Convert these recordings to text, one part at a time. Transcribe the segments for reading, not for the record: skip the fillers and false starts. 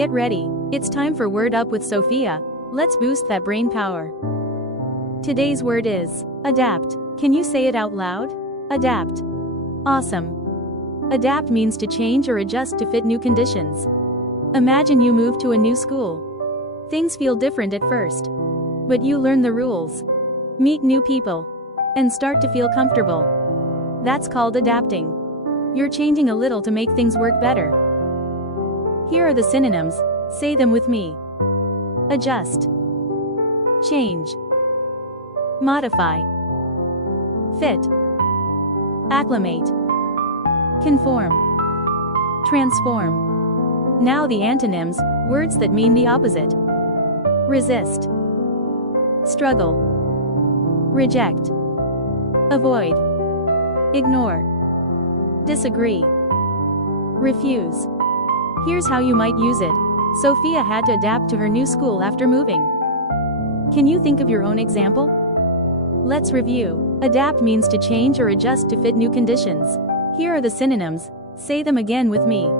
Get ready, it's time for Word Up with Sophia. Let's boost that brain power. Today's word is adapt. Can you say it out loud? Adapt. Awesome. Adapt means to change or adjust to fit new conditions. Imagine you move to a new school. Things feel different at first. But you learn the rules, meet new people, and start to feel comfortable. That's called adapting. You're changing a little to make things work better. Here are the synonyms, say them with me. Adjust, change, modify, fit, acclimate, conform, transform. Now the antonyms, words that mean the opposite. Resist, struggle, reject, avoid, ignore, disagree, refuse. Here's how you might use it. Sophia had to adapt to her new school after moving. Can you think of your own example? Let's review. Adapt means to change or adjust to fit new conditions. Here are the synonyms, say them again with me.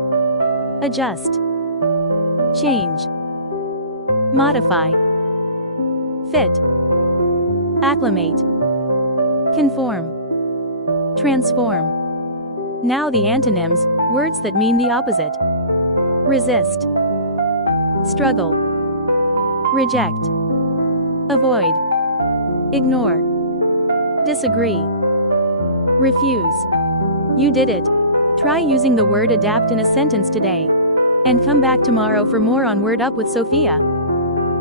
Adjust, change, modify, fit, acclimate, conform, transform. Now the antonyms, words that mean the opposite. Resist, struggle, reject, avoid, ignore, disagree, refuse. You did it. Try using the word adapt in a sentence today. And come back tomorrow for more on Word Up with Sophia.